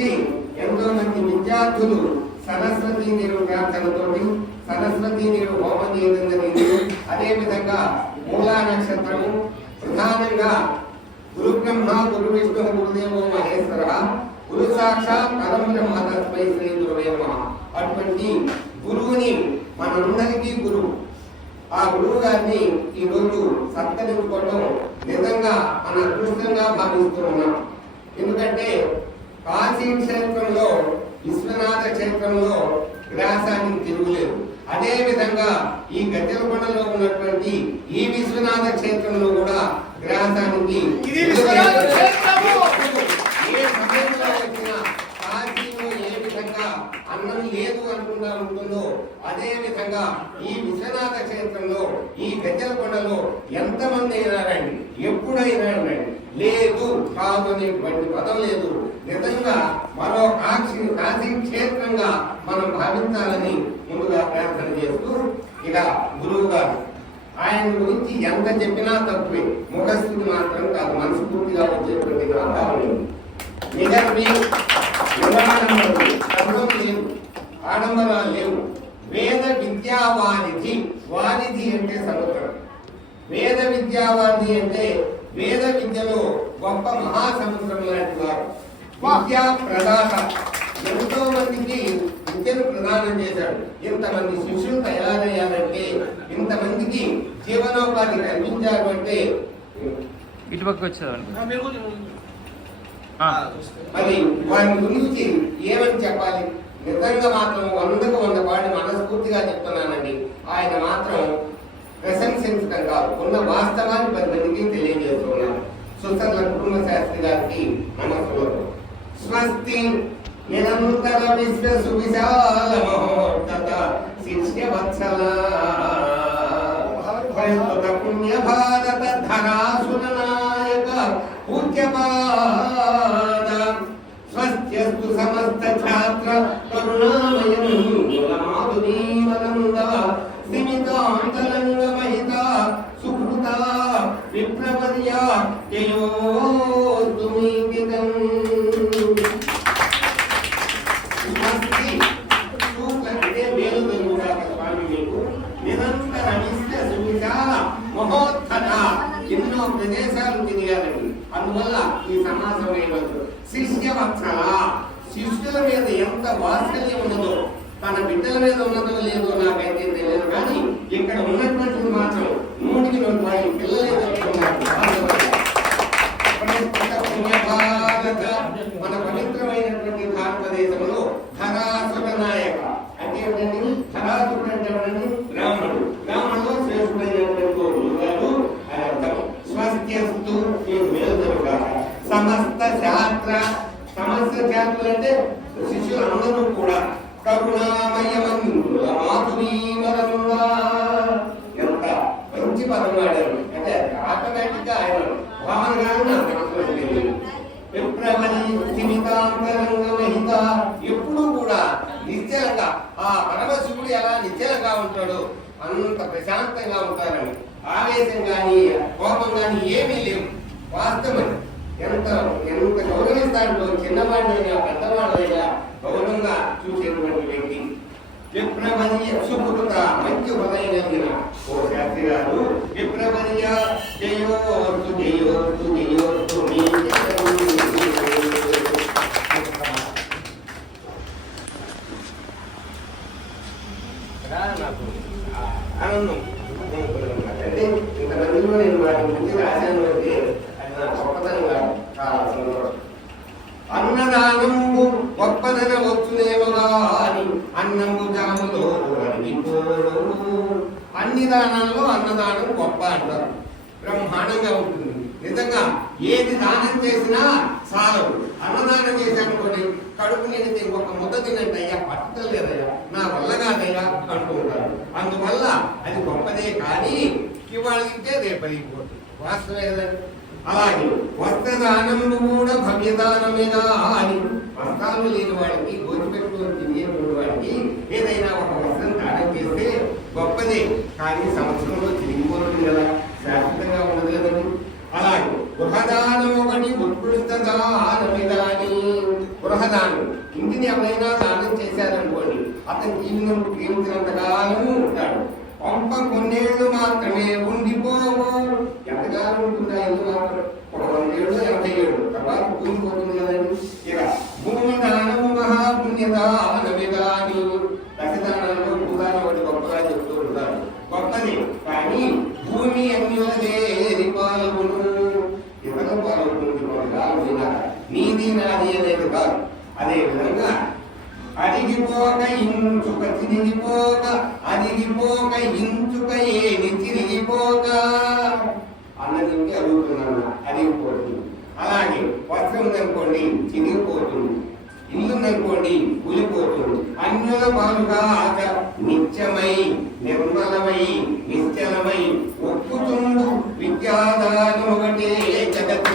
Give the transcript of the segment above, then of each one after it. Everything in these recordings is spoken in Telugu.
నుంచి ఎంతో మంది విద్యార్థులు సరస్వతీ దేవి ప్రార్థనతోటి సరస్వతీ దేవి హోమం చేయడం జరిగింది. అదేవిధంగా మూలా నక్షత్రము ప్రధానంగా గురు బ్రహ్మ గురు విష్ణు గురుదేవో మహేశ్వర గురు సాక్షాత్ పరం బ్రహ్మ తస్మై శ్రీ గురవే నమః. అటువంటి గురువుని మనందరికీ గురువు, ఆ గురువు గారిని ఈరోజు సత్కరించుకోవడం నిజంగా మన అదృష్టంగా భావిస్తూ ఉన్నాం. ఎందుకంటే కాశీ క్షేత్రంలో విశ్వనాథ క్షేత్రంలో గ్రాసానికి తిరుగులేదు. అదే విధంగా ఈ గజ్జలకొండలో ఉన్నటువంటి ఈ విశ్వనాథ క్షేత్రంలో కూడా గ్రాసానికి ఏ సమయంలో వచ్చినా కాశీలో ఏ విధంగా అన్నం లేదు అనుకుంటా ఉంటుందో అదే విధంగా ఈ విశ్వనాథ క్షేత్రంలో ఈ గజ్జలకొండలో ఎంతమంది అయినారండి, ఎప్పుడైనా రండి, లేదు కాదు అనేటువంటి పదం లేదు. నిజంగా మరో కాశీ క్షేత్రంగా మనం భావించాలని ముందుగా ప్రార్థన చేస్తూ, ఇక గురువు గారు ఆయన గురించి ఎంత చెప్పినా తక్కువే. ముఖస్థుతి మాత్రం కాదు, మనస్ఫూర్తిగా వచ్చేటువంటి గ్రంథాలు లేవు, ఆడంబరాలు లేవు. వేద విద్యావానిధి, వానిధి అంటే సముద్రం, వేద విద్యావానిధి అంటే వేద విద్యలో గొప్ప మహాసముద్రం లాంటి వారు, విద్యా ప్రదాత. ఎంతో మందికి విద్యను ప్రదానం చేశాడు. ఇంతమంది శిష్యులు తయారయ్యారంటే, ఇంతమందికి జీవనోపాధి కల్పించారు అంటే ఇటు పక్క వచ్చేదండి. మరి వారి గురించి ఏమని చెప్పాలి? నిజంగా మాత్రం 100కు 100 పాడి మనస్ఫూర్తిగా చెప్తున్నానండి. ఆయన మాత్రం ప్రశంసించడం కాదు, ఉన్న వాస్తవాన్ని 10 మందికి తెలియజేస్తున్నాను. సుసర్ల కుటుంబ శాస్త్రి గారికి నమస్కారం. స్వస్తి నిరంతర విశ్వ సువిశాల మహోత్తత శిష్య వత్సల పుణ్య భారత ధరాసుర నాయక పూజ్యపాద స్వస్త్యస్తు సమస్త ఛాత్ర కరుణామయం మాధురీమనంద స్థిమితాంతరంగ మహిత సుకృత విప్రవర్య జయోస్తు మీకితం. నిరంతర విశ్వ సువిశాల మహోత్తత ఎన్నో ప్రదేశాలు తిరిగారండి. అందువల్ల ఈ సమాజం ఏమవుతుంది? శిష్య వత్సల, శిష్యుల మీద ఎంత వాత్సల్యం ఉన్నదో, తన బిడ్డల మీద ఉన్నదో లేదో నాకైతే తెలియదు, కానీ ఇక్కడ ఉన్నటువంటిది మాత్రం 100కి 100 పిల్లలే చెప్తున్నారు. మన పవిత్రమైనటువంటి భారతదేశంలో ధరాసుర నాయక అంటే ఏమిటండి? ధరాసురుడు అంటే ఏమిటండి? బ్రాహ్మణుడు. బ్రాహ్మణుడు శ్రేష్ఠుడైనటువంటి గురుగారు అని అర్థం. స్వస్త్యస్తు మేలుగా సమస్త శాస్త్ర, సమస్త శాస్త్రులు అంటే శిష్యులందరూ కూడా కరుణామయమందుల మాధురీమరంగా, ఎంత మంచి పదం వాడారు అంటే ఆటోమేటిక్ గా ఆయన భావన గారు ఎప్పుడు కూడా నిశ్చలంగా, ఆ పరమశివుడు ఎలా నిశ్చలంగా ఉంటాడో అంత ప్రశాంతంగా ఉంటారని. ఆవేశం కానీ కోపం కానీ ఏమీ లేవు. వాస్తవం ఎంత ఎంత గౌరవిస్తాడో, చిన్నవాడినైనా పెద్దవాళ్ళైనా గౌరవంగా చూసేటువంటి వ్యక్తి. విప్రవర్య సుకృత, మంచి హృదయం కలిగిన ఓ శాస్త్రి గారు. విప్రవర్య జయోస్తు జయోస్తు జయోస్తు మీ నాకు ఆనందం. అంటే ఇంతమందిలో నేను వాటి గురించి రాశాను అంటే అది నా గొప్పతనంగా చాలా సంతోషం. అన్నదానంబు గొప్పదన వచ్చునేమోగా అని అన్నంబు జాములో అన్ని దానాల్లో అన్నదానం గొప్ప అంటారు. బ్రహ్మాండంగా ఉంటుంది. నిజంగా ఏది దానం చేసినా చాలదు. అన్నదానం చేశానుకోండి, కడుపు నిండితే ఒక ముద్ద తినంటయ్యా, పట్టలేదయ్యా, నా వల్ల కాదయ్యా అంటూ ఉంటారు. అందువల్ల అది గొప్పదే, కానీ ఇవాళ తింటే రేపడిపోతుంది. వాస్తవే కదండి. అలాగే వస్త్రదానము కూడా భవ్యదానమేగా అని, వస్త్రాలు లేని వాడికి, గోచిపెట్టుకొని తినేటువంటి వాడికి ఏదైనా ఒక వస్త్రం దానం చేస్తే గొప్పదే, కానీ సంవత్సరంలో తిరిగిపోతుంది కదా, శాశ్వతంగా ఉండదు కదండి. అలాగే గృహదానం ఒకటి ఉత్కృష్టదానమే కానీ, గృహదానం దానం. ఇంటిని ఎవరైనా దానం చేశారనుకోండి, అతను జీవించినంత కాలము ఉంటాడు. పంప కొన్నేళ్లు మాత్రమే ఉండిపోవు. ఎంతకాలం ఉంటుందా ఇల్లు మాత్రం? ఒక 100 ఏళ్ళు 80 ఏళ్ళు తర్వాత కూలిపోతుంది కదండి. ఇక భూమి దానము మహాపుణ్యదానమిగాని. దశదానంలో భూదానం ఒకటి గొప్పగా చెప్తూ ఉంటారు, గొప్పది. కానీ భూమి అన్యులదేది పాల్గొను, ఎవరో పాల్గొంటుంది కాలం నీది నాది అనేది కాదు. అదే విధంగా అడిగిపోక ఇంచుక తిరిగిపోక, అడిగిపోక ఇంచుక ఏది తిరిగిపోక అన్నది అడుగుతున్నాను, అడిగిపోతుంది. అలాగే వస్త్రం ఉందనుకోండి చిరిగిపోతుంది, ఇల్లు ఉందనుకోండి కూలిపోతుంది. అన్యుల పాలుగా నిత్యమై నిర్మలమై నిశ్చలమై ఒప్పుతుండు విద్యాదానం ఒకటే జగత్తు.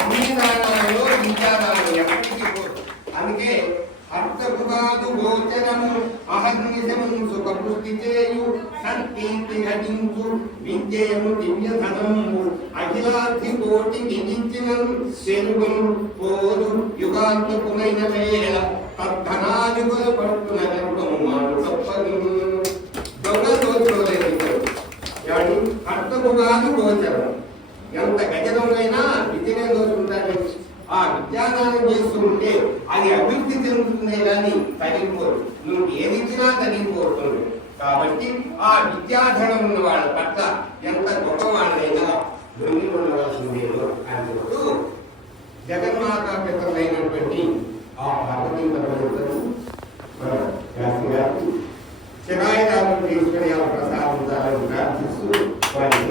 అన్ని దానాలలో విద్యాదానం ఎక్కడికి పోదు. అందుకే అర్థకు కాదు గోచరము అహర్నిశము సుఖపుష్టి చేయు సత్కీర్తి ఘటించు విద్యము దివ్యధనము అఖిలార్థి కోటికి ఇచ్చిన తెలుగును పోదు యుగాంతకునైన వేళ తద్ధనాదిగుల పడుతున్న గర్భము మాడు తప్పదు. దొంగ దోచుకోలేదు. అర్థకు కాదు గోచరం. ఎంత గజదొంగైనా విద్యనే దోచుకుంటారు. ఆ విద్యాదానం చేస్తూ ఉంటే అది అభివృద్ధి చెందుతుందే కానీ తరిగిపోదు. నువ్వు ఏది ఇచ్చినా తరిగిపోతుంది. కాబట్టి ఆ విద్యాధనం ఉన్న వాళ్ళ పట్ల ఎంత గొప్పవాళ్ళైనా దొంగి ఉండవలసిందేదో అనుకుంటూ జగన్మాత పితరులైనటువంటి ఆ పార్వతీ పరమేశ్వరుడు గారు చిరాయిదాలను తీసుకుని ఆ ప్రసాదించాలని ప్రార్థిస్తూ వారికి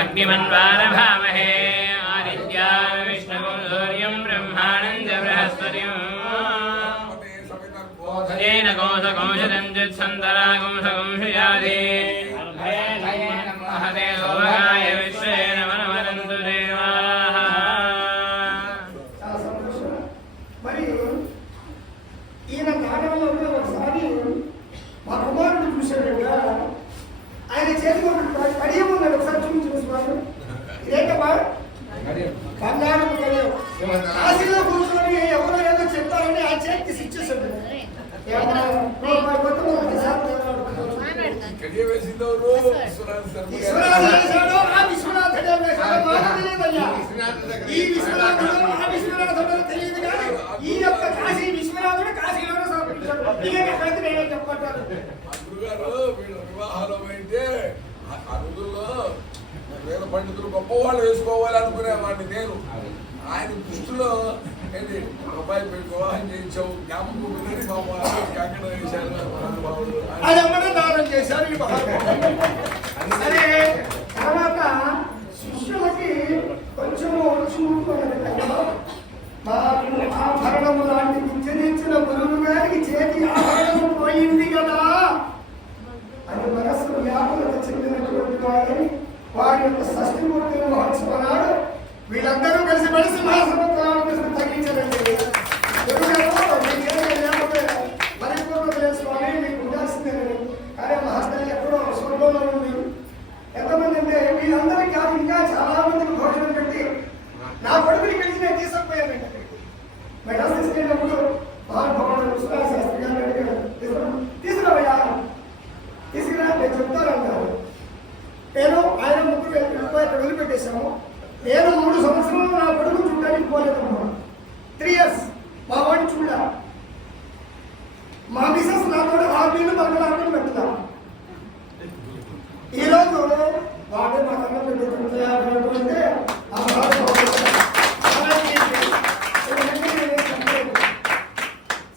अग्निमन्वारभामहे आदित्या विष्णुं सूर्यं ब्रह्माणं च बृहस्पतिं तेन कोशकोशदं चित्सन्तरा कोशकोशयादि महते सोभगाय विश्वेन वनवदन्तु देवाः. ఈయన కాలంలో ఒకసారి మా కుమారుడు చూశాడు. ఆయన చేతిలో కడియం ఉన్నాడు. ఒకసారి చూపించారు. ఇదేంటమ్మా? బంగారం కడియం. కాశీలో కూర్చొని ఎవరో ఏదో చెప్తారని ఆ చేతికి ఇచ్చేసాడు. ఈ విశ్వనాథుడు ఆ విశ్వనాథుడు తెలియదు కానీ ఈ యొక్క కాశీ విశ్వనాథుడు కాశీలోనే సమర్పించాడు. ఇదేంటి నేనే చెప్పంటారు. వివాహాలు అయితే అరుగుల్లో వేద పండితులు గొప్పవాళ్ళు వేసుకోవాలి అనుకునేవాడిని నేను. ఆయన దృష్టిలో ఏంటి అబ్బాయి వివాహం చేయించావు జ్ఞాపకం అక్కడ వేశారు. అది అమ్మడం దానం చేశారు. సరే తర్వాత శిష్యులకి కొంచెము ఆభరణము లాంటి విద్యనిచ్చిన గురువు గారికి చేతి ఆభరణము పోయింది కదా. అది మనస్సు వ్యాపులత చెందినటువంటి వారిని వారి యొక్క షష్ఠిమూర్తిని మహోత్సవనాడు వీళ్ళందరూ కలిసి మడి సింహాసనం తగ్గించదండి. పరిపూర్ణత లేదు స్వామి, మీకు ఉండాల్సిందేనని. కానీ మహాత్మలు ఎక్కడో స్వర్గంలో ఉంది. ఎంతమంది అంటే వీళ్ళందరికీ కాదు ఇంకా చాలా మందికి భోజనం పెట్టి నా కొడుకుని కలిసి నేను తీసుకుపోయాను. మెడల్ తీసుకెళ్ళినప్పుడు మహానుభావుడు విశ్వనాథ శాస్త్రి గారు అడిగాడు, తీసుకురావయ్యా తీసుకురా నేను చెప్తానన్నారు. నేను ఆయన 30,000 రూపాయలు వదిలిపెట్టేశాము. నేను 3 సంవత్సరాలు నా కొడుకు చూడడానికి పోలేదమ్మా. 3 years మా వాడిని చూడా. మా మిసెస్ నాతో 6 నెలలు మంగళారం పెట్టుదా. ఈరోజు వాడే మా కన్నా పెట్టుకుంటే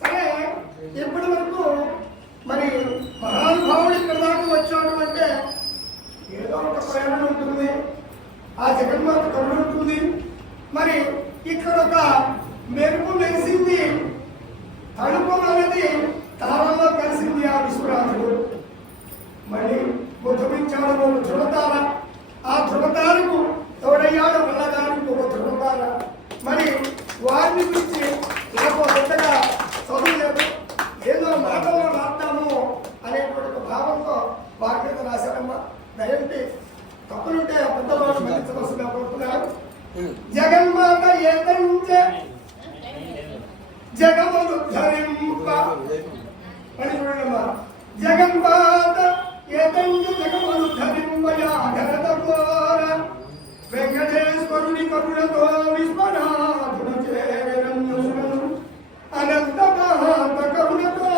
సరే ఇప్పటి వరకు మరి మహానుభావుడు ఇక్కడ దాకా వచ్చాడు అంటే ఏదో ఒక ప్రయాణం ఉంటుంది. ఆ జగన్మ జగన్మాత కరుణుంటుంది. మరి ఇక్కడ ఒక మెరుపు మెరిసింది, తలుపు అనేది తారలో కలిసింది ఆ విశ్వనాథుడు. మళ్ళీ ఉద్భవించాడు ఒక ధృవతార, ఆ ధృవతారకు తోడయ్యాడు వల్లదానికి ఒక ధృవతార. మరి వారిని గురించి నాకు పెద్దగా చదువులేదు, ఏదో మాటల్లో రాద్దాము అనేటువంటి ఒక భావంతో వారి మీద రాశారమ్మా. దయంటి తప్పులుంటే పెద్దవాళ్ళు మరించవలసిగా కోరుతున్నారు. జగన్మాత ఏదంటే జగములు ధరింప అని చూడమ్మా. జగన్మాత ఏదంటే జగములు ధరింపయా ఘనత కోర వెంకటేశ్వరుని కరుణతో విశ్వనాథుడు చేరను అనంత మహాంత కరుణతో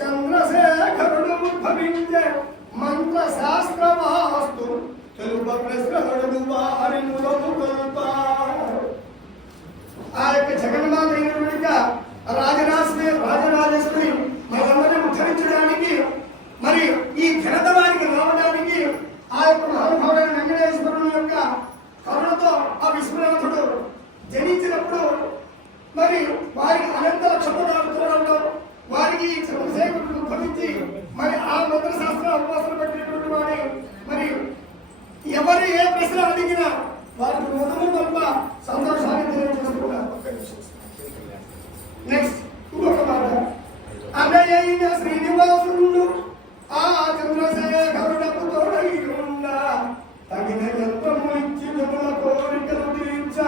చంద్రశేఖరుడు ఉద్భవించే మంత్ర శాస్త్రవాస్తు తెలుప ప్రశ్నలు వారి ఆ యొక్క జగన్మాత అయినటువంటి రాజరాజేశ్వరి మనందరినీ ఉద్ధరించడానికి, మరి ఈ ఘనత వారికి రావడానికి ఆ యొక్క మహానుభావుడైన వెంకటేశ్వరుని యొక్క కరుణతో ఆ విశ్వనాథుడు జనించినప్పుడు మరి వారికి అనంత లక్షణాలు చూడడంలో వారికి చంద్రశేఖరుడు ఉద్భవించి మరి ఆ మంత్ర శాస్త్ర అవకాశం పెట్టినటువంటి వారి మరి ఎవరు ఏ ప్రశ్న అడిగినా వారికి మొదలు తప్ప సంతోషాన్ని తెలియజేస్తున్నారు. నెక్స్ట్ ఇంకొక మాట, అన్నయ్య శ్రీనివాసుడు ఆ చంద్రశేఖరుడకు తోడైయుండ తగిన యంత్రము ఇచ్చి జనుల కోరికలు తీర్చ.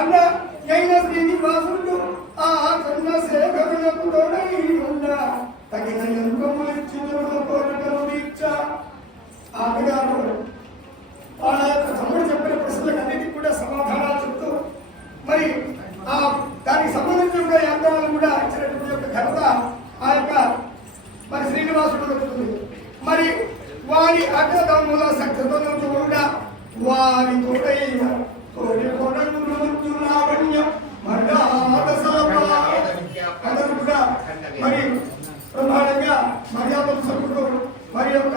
అన్నయ్య శ్రీనివాసుడు ఆ చంద్రశేఖరుడకు తోడైయుండ తగిన యంత్రము ఇచ్చి జనుల కోరికలు తీర్చ. ఆటగారు వాళ్ళ యొక్క తమ్ముడు చెప్పిన ప్రశ్నలకు అన్నిటికీ కూడా సమాధానాలు చెప్తూ మరి ఆ దానికి సంబంధించిన యంత్రాలను కూడా ఇచ్చినటువంటి యొక్క ఘనత ఆ యొక్క మరి శ్రీనివాసుడు దొరుకుతుంది. మరి వారి అడ్డదమ్ముల శక్తితో కూడా వారి తోడైన తోడి కొడలు లావణ్యం అందరూ కూడా మరి ప్రధానంగా మర్యాదలు సభ్యులు మరి యొక్క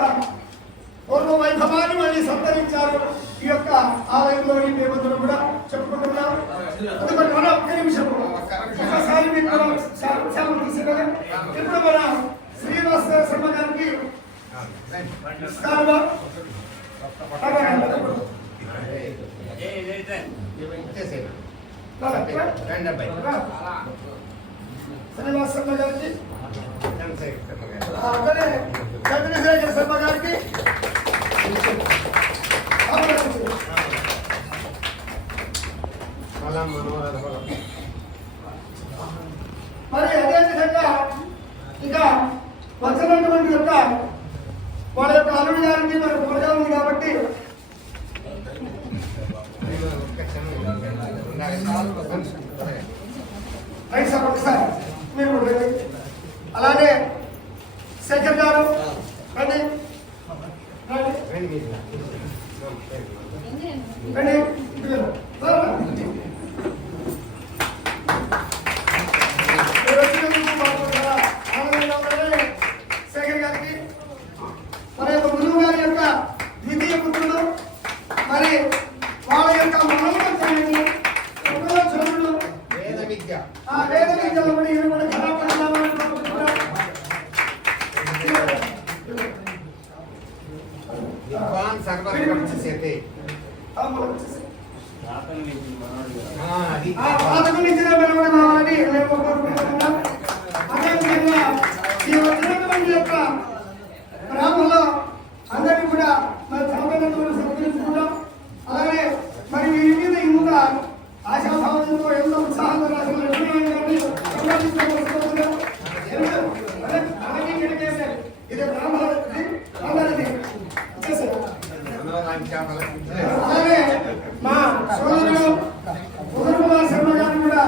పూర్వ వైభవాన్ని మళ్ళీ సంతరించారు. ఈ యొక్క ఆలయంలోని దేవతలు కూడా చెప్పుకుంటున్నారు. అందుకని మన ఒక్క నిమిషం ఒకసారి మీకు తీసుకుని ఇప్పుడు మన శ్రీనివాస శర్మ గారికి శ్రీనివాస శర్మ గారికి చంద్రశేఖర శర్మ గారికి మరి అదే విధంగా ఇక వచ్చినటువంటి యొక్క వాళ్ళ యొక్క అల్లుడి గారికి మరి పూజ ఉంది కాబట్టి రైట్ సార్ ఒకసారి మీరు అలానే శేఖర్ గారు రండి రండి రండి శేఖర్ గారికి మన యొక్క గురువు గారి యొక్క ద్వితీయ పుత్రుడు మరి వాళ్ళ యొక్క మనోహరుడు వేద విద్య విద్యలో కూడా ఈయన కూడా గ్రామంలో అందరినీ కూడా మరి సంతరించుకుంటాం. అలాగే మరి వీరి మీద ఇంకా ఆశాభావంతో ఎంతో ఉత్సాహంగా రాసిన ఇది బ్రాహ్మణ అందరిది. అలాగే మా సోదరుడు ఉదయ్ కుమార్ శర్మ గారు కూడా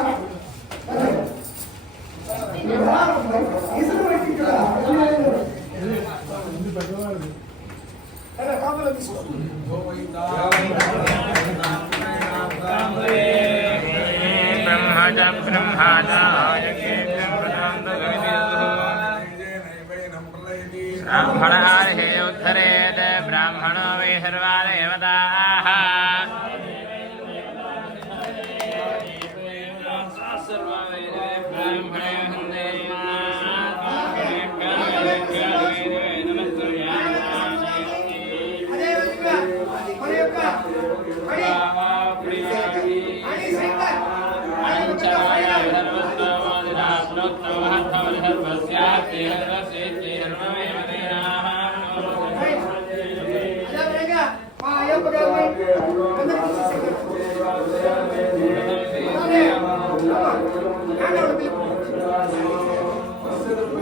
ब्राह्मणो वै सर्वा देवताः శ్రీహర్వ శ్రీ